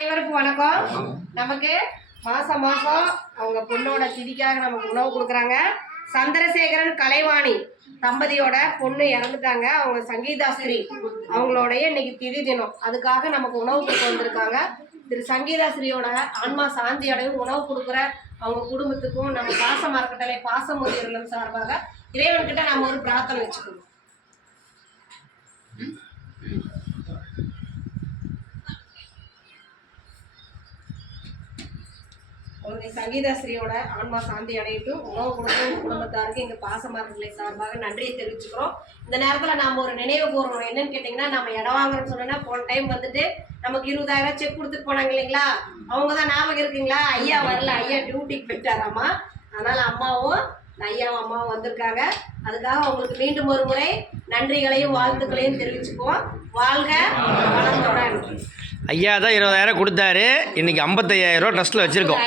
அனைவருக்கும் வணக்கம். நமக்கு மாசம் அவங்க பொண்ணோட திதிக்காக நமக்கு உணவு கொடுக்குறாங்க. சந்திரசேகரன் கலைவாணி தம்பதியோட பொண்ணு இறந்துட்டாங்க. அவங்க சங்கீதாஸ்ரீ அவங்களோடைய இன்னைக்கு திதி தினம். அதுக்காக நமக்கு உணவு கொடுக்க வந்திருக்காங்க. திரு சங்கீதாஸ்ரீயோட ஆன்மா சாந்தி அடையும் உணவு கொடுக்குற அவங்க குடும்பத்துக்கும் நம்ம பாசம் அறக்கட்டளை பாசமுதியர்களும் சார்பாக இறைவன்கிட்ட நம்ம ஒரு பிரார்த்தனை வச்சுக்கணும். சங்கீதாஸ்ரீயோட ஆன்மா சாந்தி அடையட்டும். உணவு கொடுக்கும் குடும்பத்தாருக்கு எங்கள் பாசமரங்களை சார்பாக நன்றியை தெரிவிச்சுக்கிறோம். இந்த நேரத்தில் நாம் ஒரு நினைவு கூறணும். என்னன்னு கேட்டிங்கன்னா, நம்ம இடம் வாங்குறோம்னு சொன்னோன்னா போன டைம் வந்துட்டு நமக்கு 20,000 செக் கொடுத்துட்டு போனாங்க இல்லைங்களா? அவங்க தான் ஞாபகம் இருக்குங்களா? ஐயா வரல, ஐயா டியூட்டிக்கு போயிட்டாராமா. அதனால் அம்மாவும் ஐயாவும் அம்மாவும் வந்திருக்காங்க. அதுக்காக அவங்களுக்கு மீண்டும் ஒரு முறை நன்றிகளையும் வாழ்த்துக்களையும் தெரிவிச்சுக்குவோம். வாழ்க வளத்துடன். ஐயா தான் 20,000 கொடுத்தாரு. இன்றைக்கி 55,000 ட்ரஸ்ட்டில் வச்சுருக்கோம்.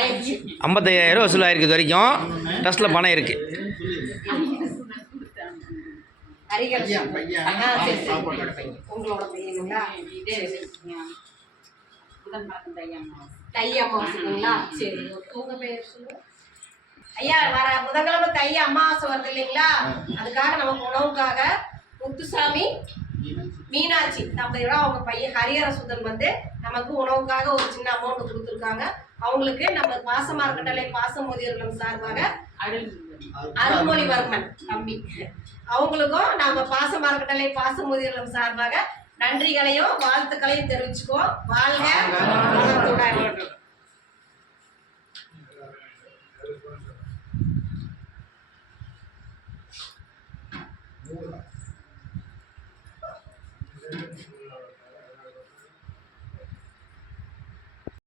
55,000 வசூல் ஆயிருக்கு. இது வரைக்கும் ட்ரஸ்ட்டில் பணம் இருக்குது. ஐயா வர புதன்கிழமை தை அமாவாசை வருது இல்லைங்களா? அதுக்காக நமக்கு உணவுக்காக முத்துசாமி மீனாட்சி தம்பதியோட அவங்க பையன் ஹரிஹரசுதன் வந்து நமக்கு உணவுக்காக ஒரு சின்ன அமௌண்ட் கொடுத்துருக்காங்க. அவங்களுக்கு நம்ம பாசம் அறக்கட்டளை பாசமுதியர்களும் சார்பாக அருள்மொழிவர்மன் தம்பி அவங்களுக்கும் நம்ம பாசம் அறக்கட்டளை பாசமுதியர்களும் சார்பாக நன்றிகளையும் வாழ்த்துக்களையும் தெரிவிச்சுக்குவோம். வாழ்க